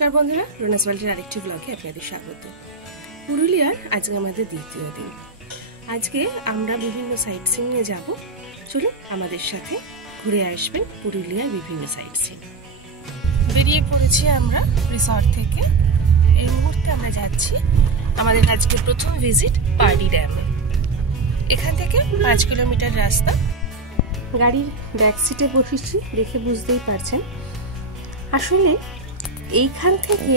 নমস্কার বন্ধুরা, রোনাস ওয়ার্ল্ডের আরেকটি ব্লগে আপনাদের স্বাগত। পুরুলিয়ার আজকে আমাদের দ্বিতীয় দিন। আজকে আমরা বিভিন্ন সাইট সিইংয়ে যাব। চলুন আমাদের সাথে ঘুরে আসবেন পুরুলিয়ার বিভিন্ন সাইট সিইং। বেরিয়ে পড়েছি আমরা রিসর্ট থেকে। এই মুহূর্তে আমরা যাচ্ছি আমাদের আজকে প্রথম ভিজিট পার্ডি ড্যামে। এখান থেকে 5 কিলোমিটার রাস্তা। গাড়ির ব্যাক সিটে বসেছি, দেখে বুঝতেই পারছেন। আসলে এইখান থেকে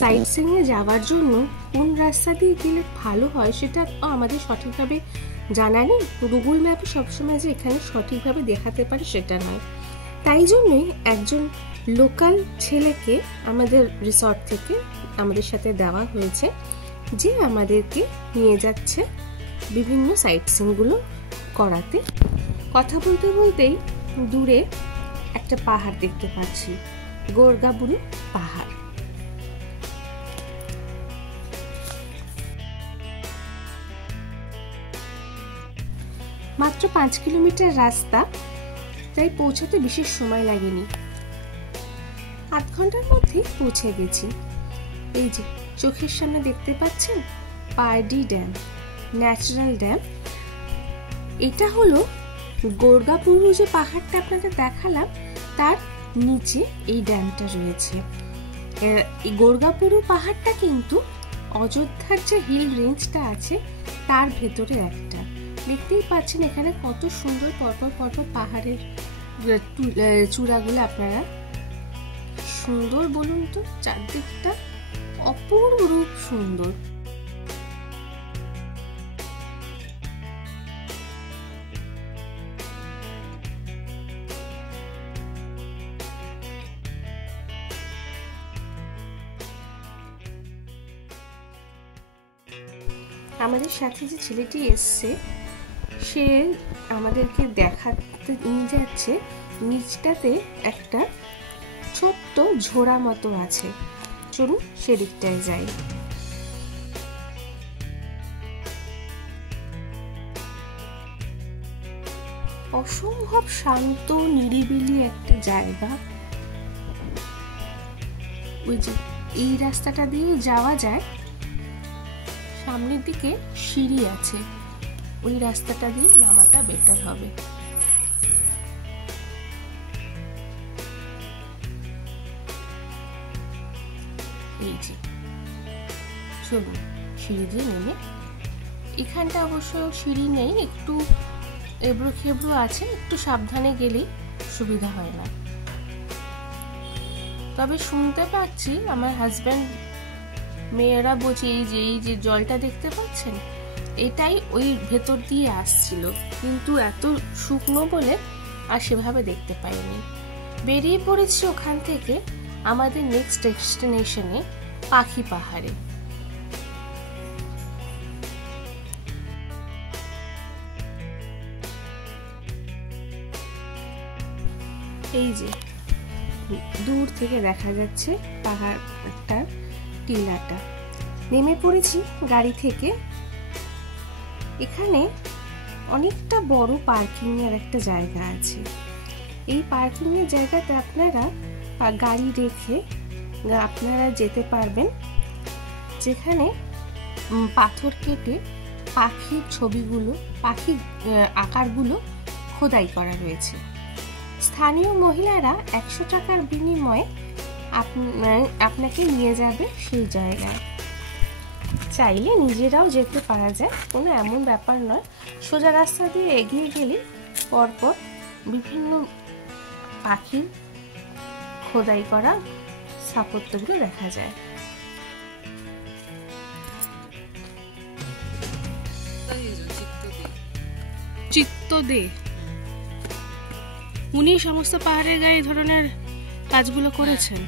সাইট সিইংয়ে যাওয়ার জন্য কোন রাস্তা দিয়ে গেলে ভালো হয় সেটা আমাদের সঠিকভাবে জানা নেই। গুগল ম্যাপে সবসময় যে এখানে সঠিকভাবে দেখাতে পারে সেটা নয়। তাই জন্যই একজন লোকাল ছেলেকে আমাদের রিসর্ট থেকে আমাদের সাথে দেওয়া হয়েছে, যে আমাদেরকে নিয়ে যাচ্ছে বিভিন্ন সাইট সিইংগুলো করাতে। কথা বলতে বলতেই দূরে একটা পাহাড় দেখতে পাচ্ছি, গোরগাবুরু পাহাড়। মাত্র 5 কিলোমিটার রাস্তা, তাই পৌঁছাতে বিশেষ সময় লাগেনি। আধ ঘন্টার মধ্যে পৌঁছে গেছি। এই যে চোখের সামনে দেখতে পাচ্ছেন পার্ডি ড্যাম, ন্যাচারাল ড্যাম। এটা হলো গোরগাবুরু যে পাহাড়টা আপনাদের দেখালাম, তার নিচে এই ড্যামটা রয়েছে। এই গোরগাবুরু পাহাড়টা কিন্তু অযোধ্যার যে হিল রেঞ্জটা আছে তার ভেতরে একটা। দেখতেই পাচ্ছেন এখানে কত সুন্দর পরপর পরপর পাহাড়ের চূড়াগুলো। আপনারা সুন্দর বলুন তো, চারদিকটা অপরূপ সুন্দর। আমাদের সাথে যে ছেলেটি এসছে সে আমাদেরকে দেখাতে নিয়ে যাচ্ছে, নিচটাতে একটা ছোট্ট ঝোড়া মতো আছে। চলুন সেদিকটায় যাই। অসম্ভব শান্ত নিরিবিলি একটা জায়গা। ওই যে এই রাস্তাটা দিয়েও যাওয়া যায়, সামনের দিকে সিঁড়ি আছে, ওই রাস্তাটা দিয়ে নামাটা বেটার হবে। এই যে চলুন সিঁড়ি দিয়ে নেমে। এখানটা অবশ্য সিঁড়ি নেই, একটু এবড়ো খেবড়ো আছে, একটু সাবধানে গেলেই সুবিধা হয় না। তবে শুনতে পাচ্ছি আমার হাজব্যান্ড মেয়েরা বলছে এই যে জলটা দেখতে পাচ্ছেন এটাই ওই ভেতর দিয়ে আসছিল, কিন্তু এত শুকনো বলে আর সেভাবে দেখতে পাইনি। বেরিয়ে পড়েছি ওখান থেকে আমাদের নেক্সট ডেস্টিনেশনে পাখি পাহাড়ে। এই যে দূর থেকে দেখা যাচ্ছে পাহাড়টার টিলাটা। নেমে পড়েছি গাড়ি থেকে। এখানে অনেকটা বড় পার্কিং এর একটা জায়গা আছে। এই পার্কিং এর জায়গাতে আপনারা গাড়ি রেখে আপনারা যেতে পারবেন, যেখানে পাথর কেটে পাখির ছবিগুলো, পাখির আকারগুলো খোদাই করা রয়েছে। স্থানীয় মহিলারা 100 টাকার বিনিময়ে আপনাকে নিয়ে যাবে সেই জায়গায়। চাইলে নিজেরাও যেতে পারা যায়, কোনো এমন ব্যাপার নয়। সোজা রাস্তা দিয়ে এগিয়ে গেলে পরপর বিভিন্ন পাখির খোদাই করা স্থাপত্যগুলো দেখা যায়। চিত্তদে উনি সমস্ত পাহাড়ের গায়ে ধরনের কাজগুলো করেছেন।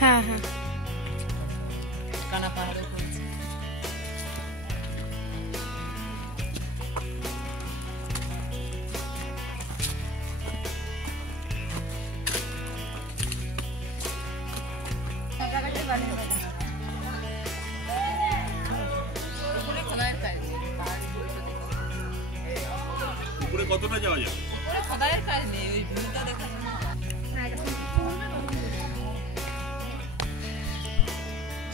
হ্যাঁ হ্যাঁ, কানা পাহাড়ে করেছে। কতটা যাওয়া যাবে? খোদাইয়ের কাজ নেই, ওই ভিউটা দেখা যায়।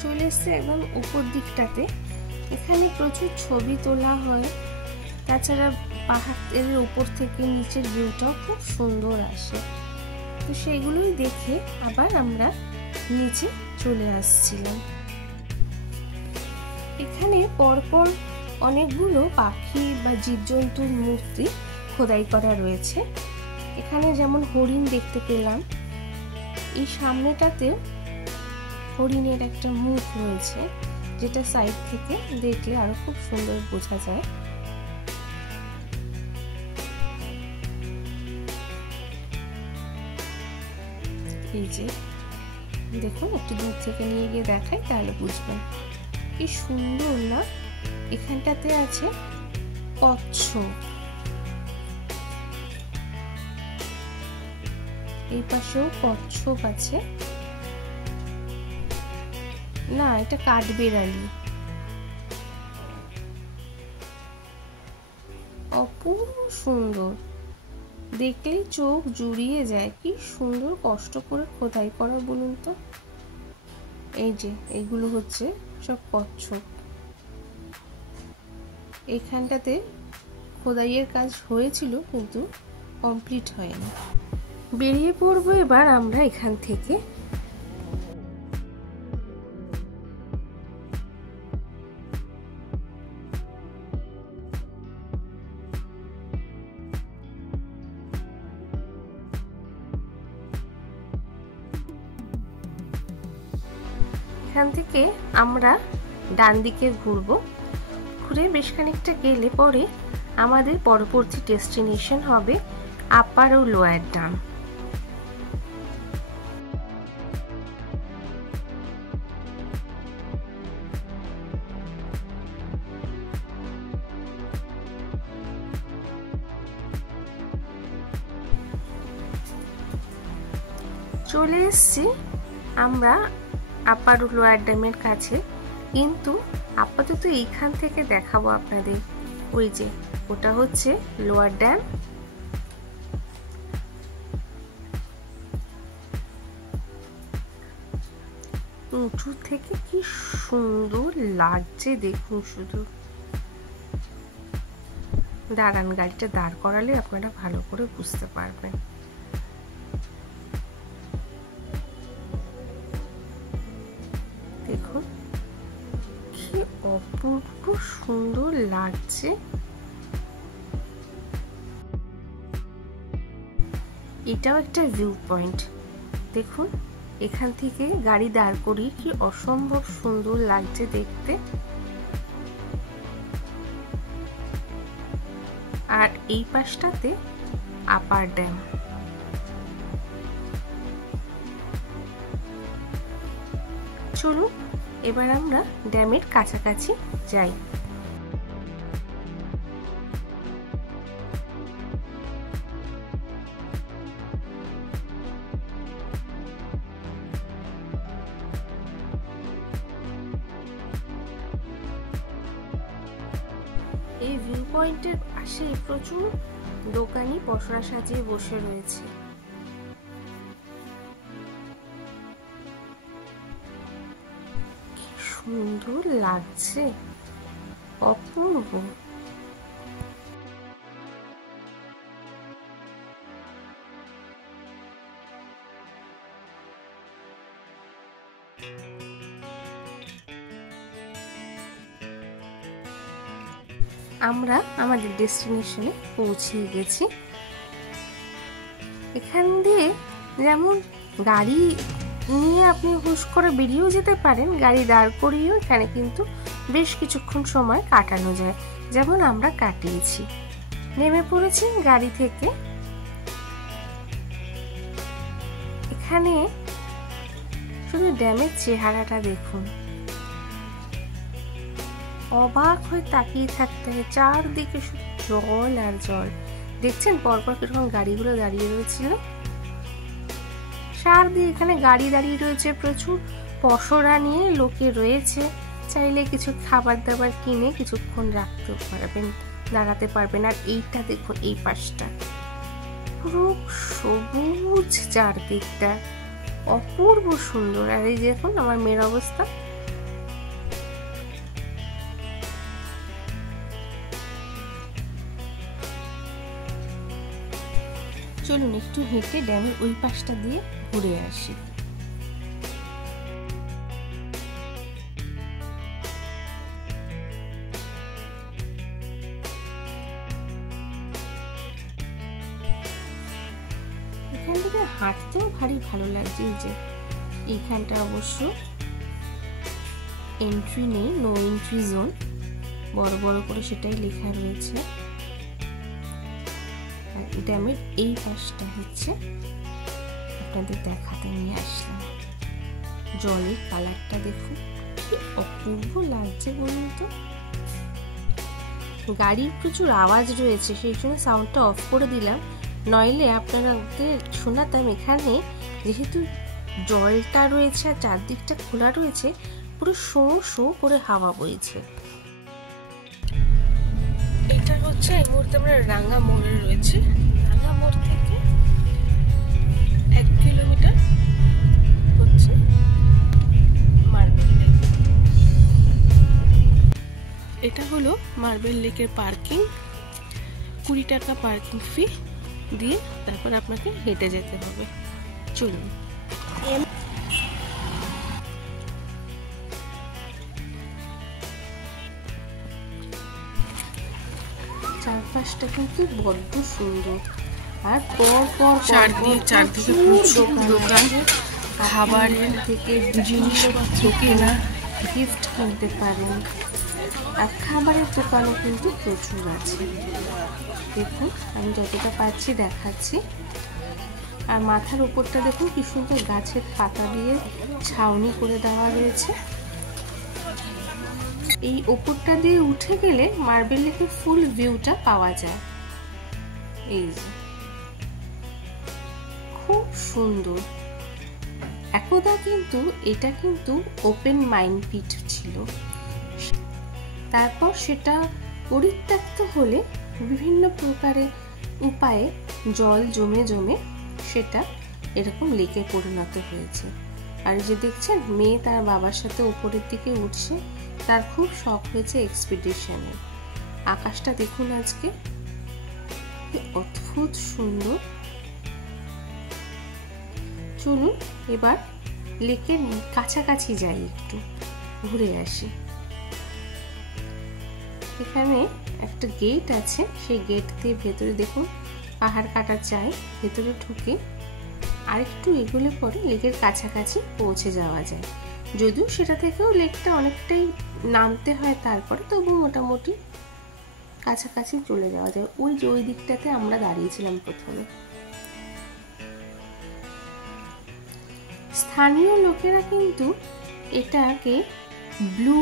চলে এসছে একদম উপর দিকটাতে। এখানে প্রচুর ছবি তোলা হয়, তাছাড়া পাহাড়ের উপর থেকে নিচের ভিউটাও খুব সুন্দর আসে। তো সেগুলোই দেখে আবার আমরা নিচে চলে আসছিলাম। এখানে পরপর অনেকগুলো পাখি বা জীবজন্তুর মূর্তি খোদাই করা রয়েছে। এখানে যেমন হরিণ দেখতে পেলাম, এই সামনেটাতেও হরিণের একটা মুখ রয়েছে, যেটা সাইড থেকে দেখলে আরো খুব সুন্দর বোঝা যায়। এই যে দেখুন, একটু দূর থেকে নিয়ে গিয়ে দেখাই তাহলে বুঝবেন কি সুন্দর না। এখানটাতে আছে কচ্ছপ, এই পাশেও কচ্ছপ আছে। না, এটা কাঠবেড়ালি। অপূর্ব সুন্দর, দেখলেই চোখ জুড়িয়ে যায়। কি সুন্দর কষ্ট করে খোদাই করা বলুন তো। এই যে এইগুলো হচ্ছে সব কচ্ছপ। এইখানটাতে খোদাইয়ের কাজ হয়েছিল কিন্তু কমপ্লিট হয়নি। বেরিয়ে পড়বো এবার আমরা এখান থেকে। এখান থেকে আমরা ডান দিকে ঘুরবো। ঘুরে বেশ খানিকটা গেলে পরে আমাদের পরবর্তী ডেস্টিনেশন হবে আপার ও লোয়ার ড্যাম। চলে এসছি আমরা আপার ও লোয়ার ড্যামের কাছে, কিন্তু আপাতত এইখান থেকে দেখাবো আপনাদের। ওই যে ওটা হচ্ছে লোয়ার ড্যাম। উঁচু থেকে কি সুন্দর লাগছে দেখুন শুধু। দাঁড়ান, গাড়িটা দাঁড় করালে আপনারা ভালো করে বুঝতে পারবেন। দেখুন কি অপূর্ব সুন্দর লাগছে। এটাও একটা ভিউ পয়েন্ট। দেখুন এখান থেকে গাড়ি দাঁড় করিয়ে কি অসম্ভব সুন্দর লাগছে দেখতে। আর এই পাশটাতে আপার ড্যাম। চলুন এবার আমরা ড্যামের কাছাকাছি যাই। এই ভিউ পয়েন্টের পাশে প্রচুর দোকানি পসরা সাজিয়ে বসে রয়েছে। কি সুন্দর লাগছে, অপূর্ব। আমরা আমাদের ডেস্টিনেশনে পৌঁছে গেছি। এখান দিয়ে যেমন গাড়ি নিয়ে আপনি হুশ করে বেরিয়েও যেতে পারেন, গাড়ি দাঁড় করিয়েও এখানে কিন্তু বেশ কিছুক্ষণ সময় কাটানো যায়, যেমন আমরা কাটিয়েছি। নেমে পড়েছি গাড়ি থেকে। এখানে শুধু ড্যামের চেহারাটা দেখুন, অবাক হয়ে তাকিয়ে থাকতে হয়। চারদিকে শুধু জল আর জল। দেখছেন পরপর কিরকম গাড়িগুলো দাঁড়িয়ে রয়েছিল। চারদিকে এখানে গাড়ি দাঁড়িয়ে রয়েছে, প্রচুর পসরা নিয়ে লোকে রয়েছে। চাইলে কিছু খাবার দাবার কিনে কিছুক্ষণ রাখতে পারবেন, দাঁড়াতে পারবেন। আর এইটা দেখুন, এই পাশটা পুরো সবুজ, চারদিকটা অপূর্ব সুন্দর। আর এই দেখুন আমার মেয়ের অবস্থা, চলুন একটু হেঁটে ড্যামের ওই পাশটা দিয়ে ঘুরে আসি। এখান থেকে হাঁটতেও ভারী ভালো লাগছে। এই যে এইখানটা অবশ্য এন্ট্রি নেই, নো এন্ট্রি জোন, বড় বড় করে সেটাই লেখা রয়েছে। আর ড্যামের এই পাশটা হচ্ছে আপনাদের দেখাতে নিয়ে আসলাম। জলের কালারটা দেখুন কি অপূর্ব লাগছে বলুন তো। গাড়ির প্রচুর আওয়াজ রয়েছে, সেই জন্য সাউন্ডটা অফ করে দিলাম, নইলে আপনাদের শোনাতাম। এখানে যেহেতু জলটা রয়েছে আর চারদিকটা খোলা রয়েছে, পুরো শো শো করে হাওয়া বইছে। এটা হচ্ছে এই মুহূর্তে আমরা রাঙ্গা মোড়ে রয়েছে। রাঙ্গা মোড় থেকে 1 কিলোমিটার হচ্ছে মার্বেল লেক। এটা হলো মার্বেল লেকের পার্কিং। 20 টাকা পার্কিং ফি দিয়ে তারপর আপনাকে হেঁটে যেতে হবে। চলুন। চারপাশটা কিন্তু বড্ড সুন্দর, আর চারদিকে প্রচুর দোকান, খাবারের থেকে জিনিসপত্র কেনা, গিফট কিনতে পারেন। আর খাবারের দোকানও কিন্তু প্রচুর আছে। দেখুন আমি যতটা পাচ্ছি দেখাচ্ছি। আর মাথার উপরটা দেখুন কি সুন্দর গাছের পাতা দিয়ে ছাউনি করে দেওয়া রয়েছে। এই ওপরটা দিয়ে উঠে গেলে মার্বেল লেকের ফুল ভিউটা পাওয়া যায়। এই যে খুব সুন্দর। একদা কিন্তু এটা কিন্তু ওপেন মাইন পিট ছিল, তারপর সেটা পরিত্যক্ত হলে বিভিন্ন প্রকারের উপায়ে জল জমে জমে সেটা এরকম লেকে পরিণত হয়েছে। আর যে দেখছেন মেয়ে তার বাবার সাথে উপরের দিকে উঠছে, তার খুব শখ হয়েছে এক্সপিডিশনে। আকাশটা দেখুন আজকে অদ্ভুত সুন্দর। চলুন এবার লেকের কাছাকাছি যাই, একটু ঘুরে আসি। এখানে একটা গেট আছে, সেই গেট দিয়ে ভেতরে দেখুন পাহাড় কাটা চাই। ভেতরে ঢুকে আরেকটু এগোলে পরে লেকের কাছাকাছি পৌঁছে যাওয়া যায়। যদিও সেটা থেকেও লেকটা অনেকটাই নামতে হয়, তারপরে তবু মোটামুটি কাছাকাছি চলে যাওয়া যায়। ওই যে ওই দিকটাতে আমরা দাঁড়িয়েছিলাম প্রথমে। স্থানীয় লোকেরা কিন্তু এটাকে ব্লু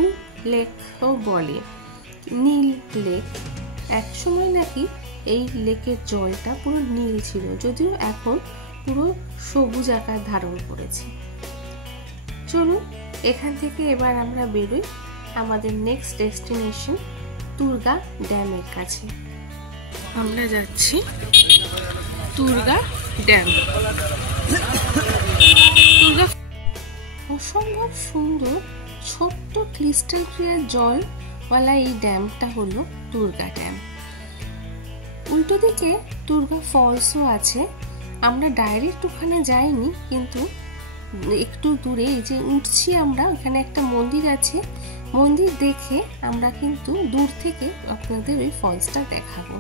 লেকও বলে, নীল লেক। একসময় নাকি এই লেকের জলটা পুরো নীল ছিল, যদিও এখন পুরো সবুজ আকার ধারণ করেছে। চলুন এখান থেকে এবার আমরা বেরোই আমাদের নেক্সট ডেস্টিনেশন তুর্গা ড্যামের কাছে। আমরা যাচ্ছি তুর্গা ড্যাম। তুর্গা অসম্ভব সুন্দর ছোট্ট ক্রিস্টাল ক্লিয়ার জলওয়ালা এই ড্যামটা হলো তুর্গা ড্যাম। উল্টো দিকে তুর্গা ফলসও আছে। আমরা ডাইরেক্ট ওখানে যাইনি, কিন্তু একটু দূরে এই যে উঠছি আমরা, ওখানে একটা মন্দির আছে। মন্দির দেখে আমরা কিন্তু দূর থেকে আপনাদের ওই ফলসটা দেখাবো।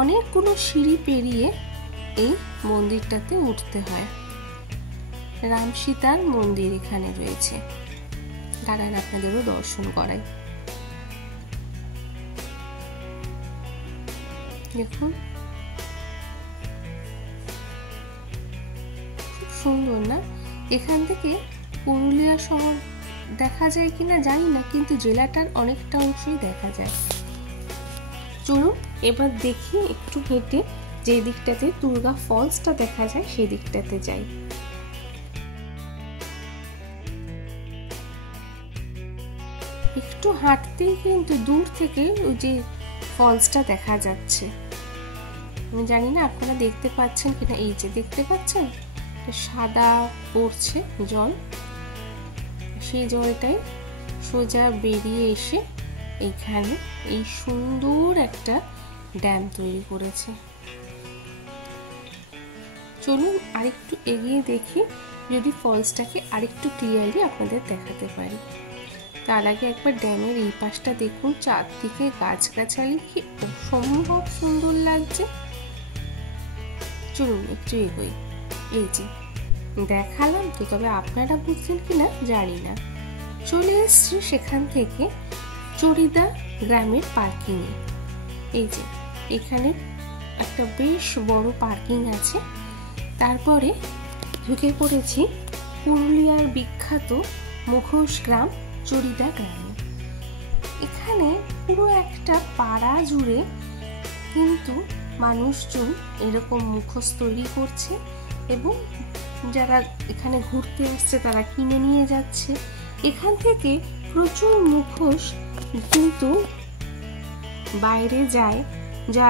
অনেকগুলো সিঁড়ি পেরিয়ে এই মন্দিরটাতে উঠতে হয়। রাম সীতার মন্দির এখানে রয়েছে, দাঁড়ান আপনাদেরও দর্শন করাই। দেখুন খুব সুন্দর না? এখান থেকে পুরুলিয়া শহর দেখা যায় কিনা জানি না, কিন্তু জেলাটার অনেকটা অংশই দেখা যায়। চলুন এবার দেখি একটু হেঁটে যে দিকটাতে তুর্গা ফলসটা দেখা যায় সেই দিকটাতে যাই। একটু হাঁটতেই কিন্তু দূর থেকে ওই যে ফলসটা দেখা যাচ্ছে। আমি জানি না আপনারা দেখতে পাচ্ছেন কিনা। এই যে দেখতে পাচ্ছেন সাদা পড়ছে জল, সেই জলটাই সোজা বেরিয়ে এসে এখানে এই সুন্দর একটা ড্যাম তৈরি করেছে। চলুন আরেকটু এগিয়ে দেখি যদি ফলসটাকে আরেকটু ক্লিয়ারলি আপনাদের দেখাতে পারি। তার আগে একবার ড্যামের এই পাশটা দেখুন, চারদিকে গাছগাছালি কি অসম্ভব সুন্দর লাগছে। চলুন একটু এগোই। এই যে দেখালাম তো, তবে আপনারা বুঝছেন কিনা জানি না। চলে এসছি সেখান থেকে চড়িদা গ্রামের পার্কিংয়ে। এই যে এখানে একটা বেশ বড় পার্কিং আছে। তারপরে ঢুকে পড়েছি পুরুলিয়ার বিখ্যাত মুখোশ গ্রাম চড়িদা গ্রামে। এখানে পুরো একটা পাড়া জুড়ে কিন্তু মানুষজন এরকম মুখোশ তৈরি করছে এবং যারা এখানে ঘুরতে আসছে তারা কিনে নিয়ে যাচ্ছে। এখান থেকে প্রচুর মুখোশ কিন্তু বাইরে যায়, যা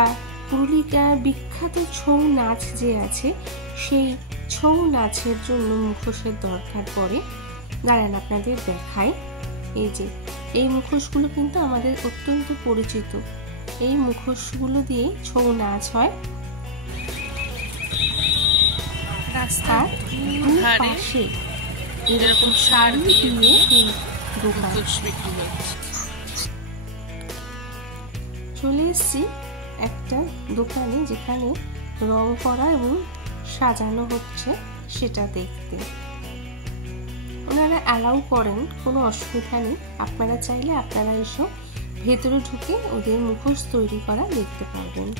পুরুলিয়ার বিখ্যাত ছৌ নাচ যে আছে সেই ছৌ নাচের জন্য মুখোশের দরকার পড়ে। দাঁড়ান আপনাদের দেখায়। এই যে এই মুখোশগুলো কিন্তু আমাদের অত্যন্ত পরিচিত। এই মুখোশগুলো দিয়ে ছৌ নাচ হয়। রাস্তার পাশে এরকম শাড়ি দিয়ে দোকান। চলে এসছি একটা দোকানে যেখানে রং করা এবং সাজানো হচ্ছে সেটা দেখতে। ওনারা অ্যালাউ করেন, কোনো অসুবিধা নেই। আপনারা চাইলে আপনারা এসব ভেতরে ঢুকে ওদের মুখোশ তৈরি করা দেখতে পারবেন।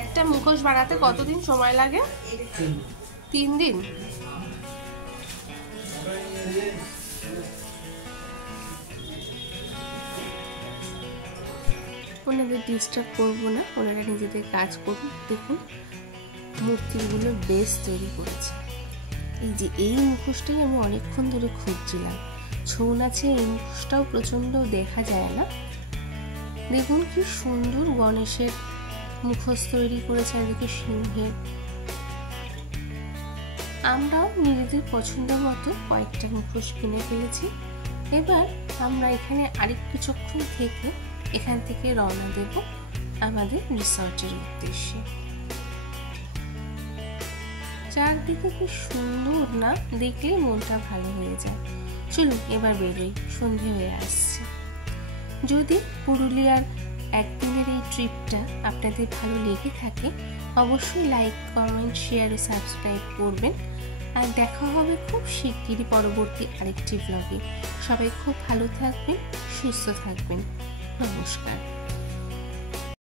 একটা মুখোশ বানাতে কতদিন সময় লাগে? 3 দিন। ওনাদের ডিস্টার্ব করবো না, ওনারা নিজেদের কাজ করুন। দেখুন মূর্তিগুলো বেশ তৈরি করেছে। এই যে এই মুখোশটাই আমি অনেকক্ষণ ধরে খুঁজছিলাম। ছৌ নাচে এই মুখোশটাও প্রচন্ড দেখা যায় না। দেখুন কি সুন্দর গণেশের মুখোশ তৈরি করেছে, এদিকে সিংহের। আমরাও নিজেদের পছন্দ মতো কয়েকটা মুখোশ কিনে ফেলেছি। এবার আমরা এখানে আরেকটু কিছুক্ষণ থেকে এখান থেকে রওনা দেব আমাদের রিসর্টের উদ্দেশ্যে। চারদিকে কি সুন্দর না, দেখলে মনটা ভালো হয়ে যায়। চলুন এবার বেরোই, সন্ধে হয়ে আসছে। যদি পুরুলিয়ার একদিনের এই ট্রিপটা আপনাদের ভালো লেগে থাকে অবশ্যই লাইক, কমেন্ট, শেয়ার ও সাবস্ক্রাইব করবেন। আর দেখা হবে খুব শিগগিরই পরবর্তী আরেকটি ব্লগে। সবাই খুব ভালো থাকবেন, সুস্থ থাকবেন। নমস্কার।